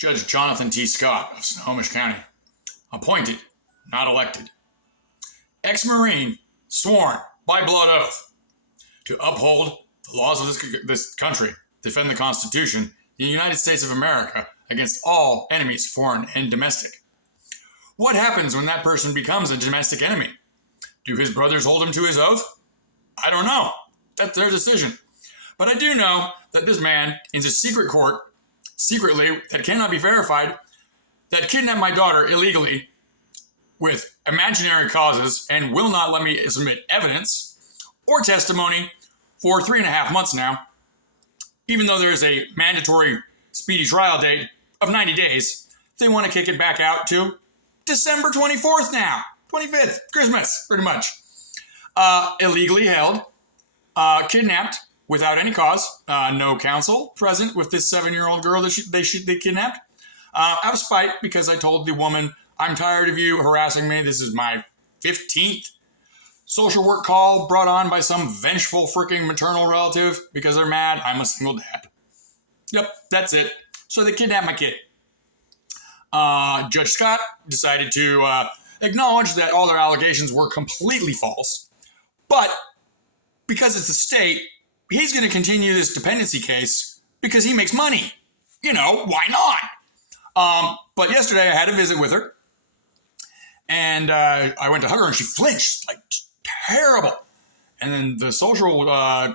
Judge Jonathan T. Scott of Snohomish County. Appointed, not elected. Ex-Marine, sworn by blood oath to uphold the laws of this country, defend the Constitution, the United States of America, against all enemies, foreign and domestic. What happens when that person becomes a domestic enemy? Do his brothers hold him to his oath? I don't know. That's their decision. But I do know that this man is a secret court, secretly, that cannot be verified, that kidnapped my daughter illegally with imaginary causes and will not let me submit evidence or testimony for 3.5 months now, even though there's a mandatory speedy trial date of 90 days. They want to kick it back out to December 24th now, 25th, Christmas, pretty much. Illegally held, kidnapped without any cause, no counsel present with this 7-year-old girl that they kidnapped. Out of spite, because I told the woman, I'm tired of you harassing me. This is my 15th social work call brought on by some vengeful freaking maternal relative because they're mad I'm a single dad. Yep, that's it. So they kidnapped my kid. Judge Scott decided to acknowledge that all their allegations were completely false. But because it's a state, he's going to continue this dependency case because he makes money. You know, why not? But yesterday I had a visit with her. And I went to hug her and she flinched, like terrible. And then the social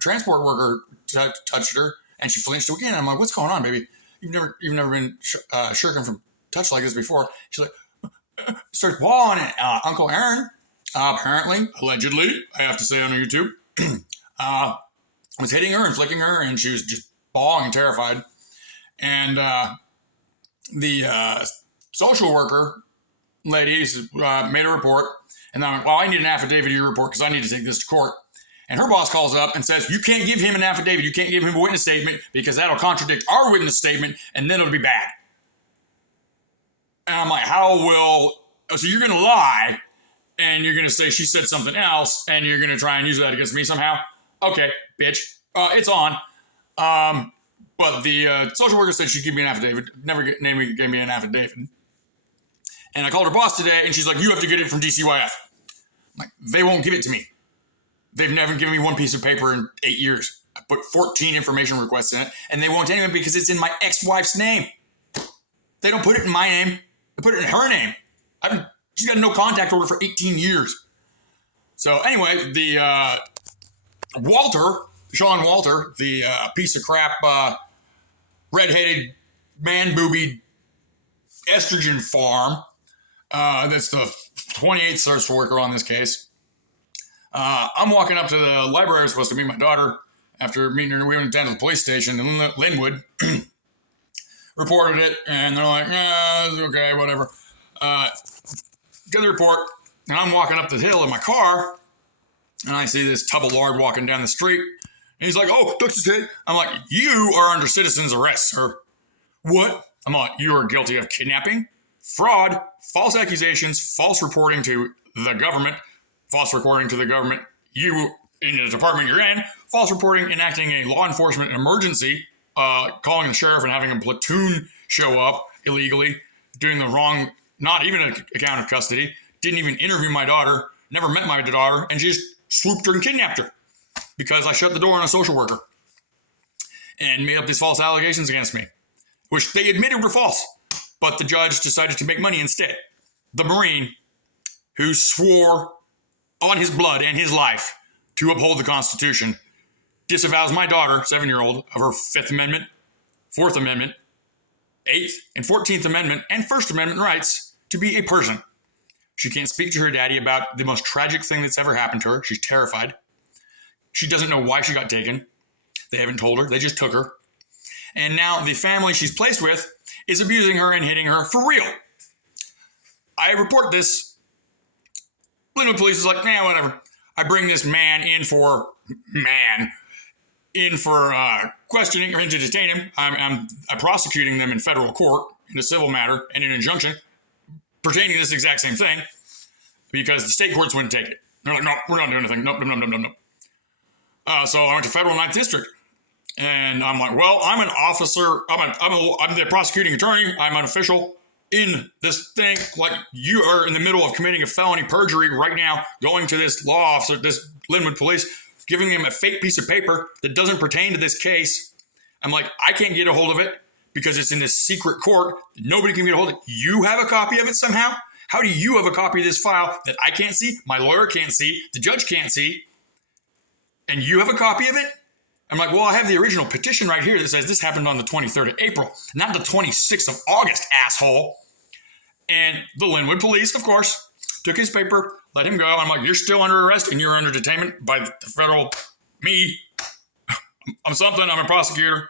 transport worker touched her and she flinched again. I'm like, what's going on, baby? You've never been shirking from touch like this before. She's like, starts bawling. And Uncle Aaron, apparently, allegedly, I have to say on YouTube, was hitting her and flicking her, and she was just bawling and terrified. And the social worker lady made a report, and I went, well, I need an affidavit of your report because I need to take this to court. And her boss calls up and says, you can't give him an affidavit, you can't give him a witness statement because that'll contradict our witness statement, and then it'll be bad. And I'm like, so you're going to lie, and you're going to say she said something else, and you're going to try and use that against me somehow? Okay, bitch, it's on. But the social worker said she'd give me an affidavit, never gave me an affidavit. And I called her boss today, and she's like, you have to get it from dcyf. I'm like, they won't give it to me. They've never given me one piece of paper in 8 years. I put 14 information requests in it, and they won't anyway because it's in my ex-wife's name. They don't put it in my name. They put it in her name. She's got a no contact order for 18 years. So anyway, the Sean Walter, the piece of crap, red-headed, man-boobied estrogen farm, that's the 28th social worker on this case. I'm walking up to the library. I was supposed to meet my daughter after meeting her. We went down to the police station in Linwood, reported it, and they're like, yeah, it's okay, whatever. Get the report, and I'm walking up the hill in my car, and I see this tub of lard walking down the street, and he's like, oh, ducks his head. I'm like, you are under citizen's arrest, sir. What? I'm like, you are guilty of kidnapping, fraud, false accusations, false reporting to the government, false reporting to the government, you in the department you're in, false reporting, enacting a law enforcement emergency, calling the sheriff and having a platoon show up illegally, doing the wrong, not even an account of custody, didn't even interview my daughter, never met my daughter, and just swooped her and kidnapped her because I shut the door on a social worker and made up these false allegations against me, which they admitted were false, but the judge decided to make money instead. The Marine who swore on his blood and his life to uphold the Constitution disavows my daughter, 7-year-old, of her 5th Amendment, 4th Amendment, 8th and 14th Amendment, and First Amendment rights to be a person. She can't speak to her daddy about the most tragic thing that's ever happened to her. She's terrified. She doesn't know why she got taken. They haven't told her. They just took her. And now the family she's placed with is abusing her and hitting her for real. I report this. Linwood police is like, nah, whatever. I bring this man in for questioning or in to detain him. I'm prosecuting them in federal court in a civil matter and an injunction pertaining to this exact same thing because the state courts wouldn't take it. They're like, no, we're not doing anything. Nope. So I went to federal 9th district And I'm like, well, I'm an officer. I'm the prosecuting attorney. I'm an official in this thing. Like, you are in the middle of committing a felony perjury right now, going to this law officer, this Linwood police, giving him a fake piece of paper that doesn't pertain to this case. I'm like, I can't get a hold of it because it's in this secret court. Nobody can get a hold of it. You have a copy of it somehow? How do you have a copy of this file that I can't see, my lawyer can't see, the judge can't see, and you have a copy of it? I'm like, well, I have the original petition right here that says this happened on the 23rd of April, not the 26th of August, asshole. And the Linwood police, of course, took his paper, let him go. I'm like, you're still under arrest and you're under detainment by the federal, me. I'm something, I'm a prosecutor.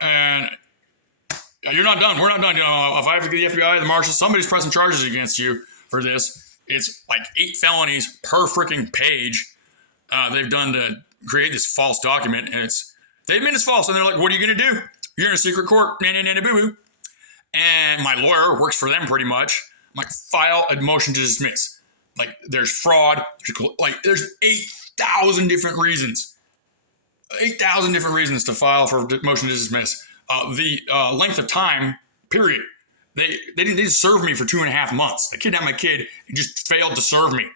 And you're not done. We're not done. You know, if I have to get the FBI, the marshals, somebody's pressing charges against you for this. It's like 8 felonies per freaking page they've done to create this false document, and they admit it's false, and they're like, what are you going to do? You're in a secret court, boo-boo. And my lawyer works for them pretty much. I'm like, file a motion to dismiss. Like, there's fraud. There's 8,000 different reasons. 8,000 different reasons to file for a motion to dismiss. The length of time, period. They didn't serve me for 2.5 months. They kidnapped my kid and just failed to serve me.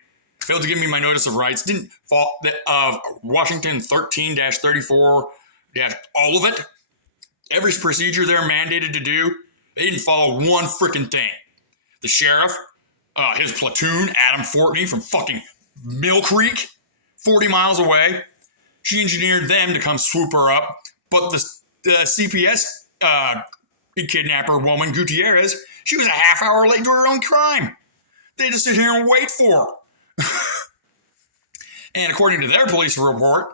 Failed to give me my notice of rights. Didn't fall Washington 13-34, all of it. Every procedure they're mandated to do, they didn't follow one freaking thing. The sheriff, his platoon, Adam Fortney from fucking Mill Creek, 40 miles away, she engineered them to come swoop her up. But the CPS kidnapper woman, Gutierrez, she was a half hour late to her own crime. They had to sit here and wait for her. And according to their police report,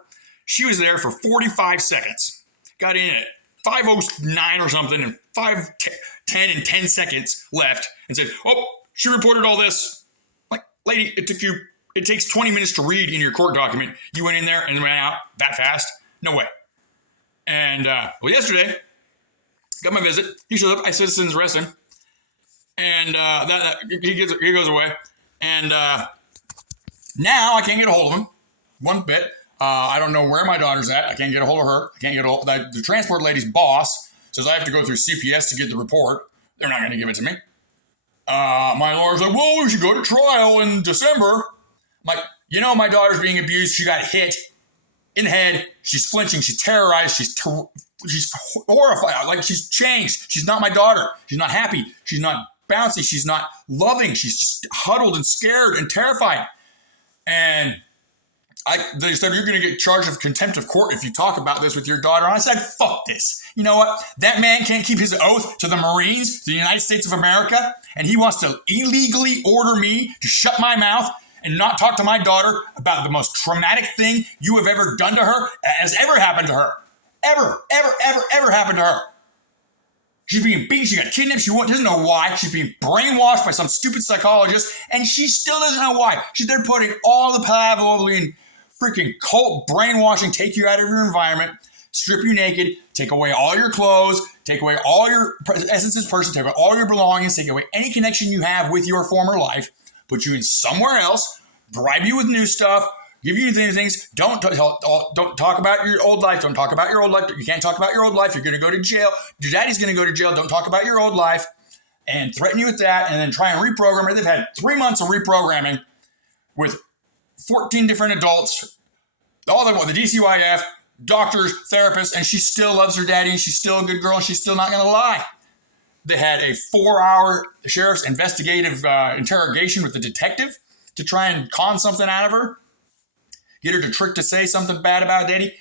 she was there for 45 seconds. Got in at 5:09 or something, and 5:10 and 10 seconds left, and said, "Oh, she reported all this." Like, lady, it takes 20 minutes to read in your court document. You went in there and ran out that fast? No way. And yesterday, got my visit. He shows up. I citizens arrest him, and he goes away, and now I can't get a hold of him one bit. I don't know where my daughter's at. I can't get a hold of her. I can't get a hold of the transport lady's boss. Says I have to go through CPS to get the report. They're not going to give it to me. My lawyer's like, well, we should go to trial in December. I'm like, my daughter's being abused. She got hit in the head. She's flinching. She's terrorized. She's horrified. Like, she's changed. She's not my daughter. She's not happy. She's not bouncy. She's not loving. She's just huddled and scared and terrified. And they said, you're going to get charged with contempt of court if you talk about this with your daughter. And I said, fuck this. You know what? That man can't keep his oath to the Marines, to the United States of America, and he wants to illegally order me to shut my mouth and not talk to my daughter about the most traumatic thing you have ever done to her, has ever happened to her. Ever happened to her. She's being beaten. She got kidnapped. She doesn't know why. She's being brainwashed by some stupid psychologist, and she still doesn't know why. They're putting all the Pavlovian freaking cult brainwashing, take you out of your environment, strip you naked, take away all your clothes, take away all your essences, person, take away all your belongings, take away any connection you have with your former life, put you in somewhere else, bribe you with new stuff, give you things. Don't talk about your old life. Don't talk about your old life. You can't talk about your old life. You're going to go to jail. Your daddy's going to go to jail. Don't talk about your old life, and threaten you with that, and then try and reprogram her. They've had 3 months of reprogramming with 14 different adults, all of them, the dcyf, doctors, therapists, and she still loves her daddy, and she's still a good girl, and she's still not going to lie. They had a 4-hour sheriff's investigative interrogation with the detective to try and con something out of her, get her to say something bad about daddy.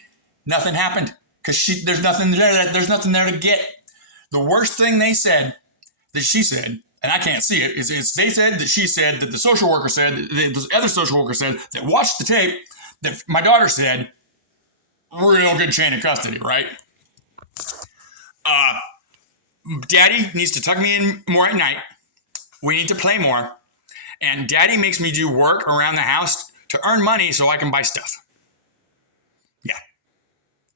Nothing happened because there's nothing there. There's nothing there to get. The worst thing she said, and I can't see it, is they said that she said that the social worker said, the other social worker said, that watched the tape, that my daughter said, real good chain of custody, right? Daddy needs to tuck me in more at night. We need to play more. And daddy makes me do work around the house to earn money so I can buy stuff. Yeah.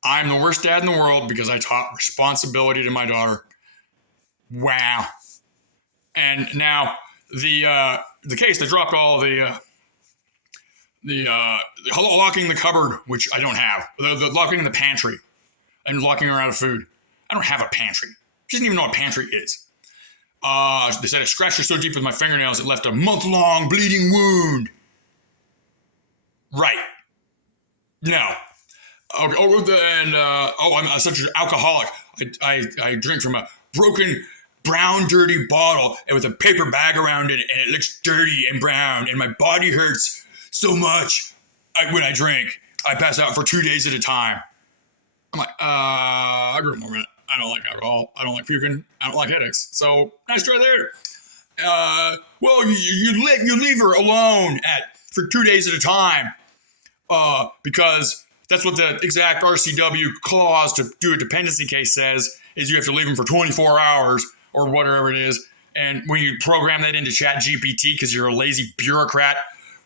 I'm the worst dad in the world because I taught responsibility to my daughter. Wow. And now the case that dropped all the locking the cupboard, which I don't have, the locking the pantry. and locking her out of food. I don't have a pantry. She doesn't even know what a pantry is. They said I scratched her so deep with my fingernails it left a month-long bleeding wound. Right. No. Okay. I'm such an alcoholic. I drink from a broken, brown, dirty bottle and with a paper bag around it, and it looks dirty and brown, and my body hurts so much when I drink. I pass out for 2 days at a time. I'm like, I grew up more minute. I don't like alcohol. I don't like puking. I don't like headaches. So nice try there. Well, you leave her alone for 2 days at a time, because that's what the exact RCW clause to do a dependency case says, is you have to leave them for 24 hours or whatever it is. And when you program that into ChatGPT because you're a lazy bureaucrat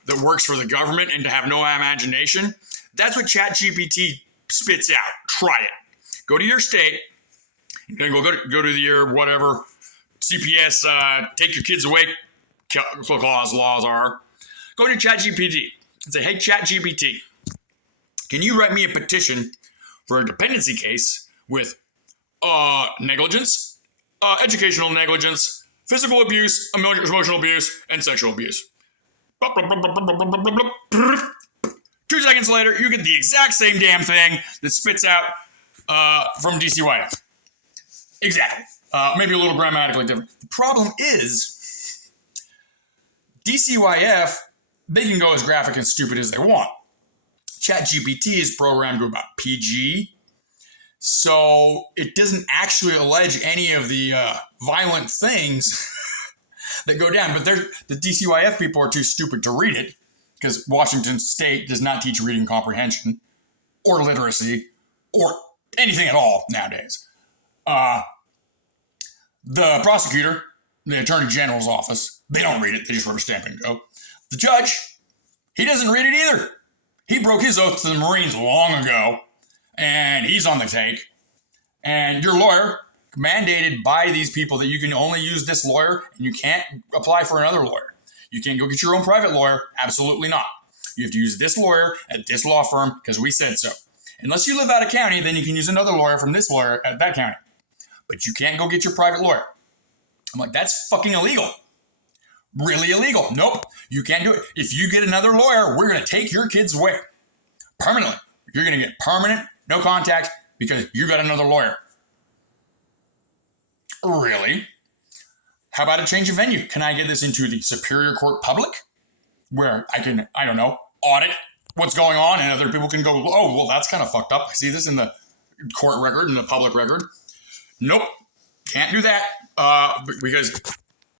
that works for the government and to have no imagination, that's what ChatGPT spits out. Try it. Go to your state. Then go to your whatever CPS, take your kids away clause laws are. Go to ChatGPT and say, hey, ChatGPT, can you write me a petition for a dependency case with negligence, educational negligence, physical abuse, emotional abuse, and sexual abuse? 2 seconds later, you get the exact same damn thing that spits out from dcyf. Exactly. Maybe a little grammatically different. The problem is, dcyf, they can go as graphic and stupid as they want. ChatGPT is programmed to about PG, so it doesn't actually allege any of the violent things that go down. But the dcyf people are too stupid to read it, because Washington State does not teach reading comprehension or literacy or anything at all nowadays. The prosecutor, the attorney general's office, they don't read it. They just rubber stamp and go. The judge, he doesn't read it either. He broke his oath to the Marines long ago, and he's on the take. And your lawyer, mandated by these people that you can only use this lawyer and you can't apply for another lawyer. You can't go get your own private lawyer. Absolutely not. You have to use this lawyer at this law firm because we said so. Unless you live out of county, then you can use another lawyer from this lawyer at that county. But you can't go get your private lawyer. I'm like, that's fucking illegal. Really illegal. Nope. You can't do it. If you get another lawyer, we're going to take your kids away. Permanently. You're going to get permanent, no contact, because you got another lawyer. Really? How about a change of venue? Can I get this into the Superior Court public? Where I can, I don't know, audit what's going on and other people can go, oh, well, that's kind of fucked up. I see this in the court record, in the public record. Nope. Can't do that. Because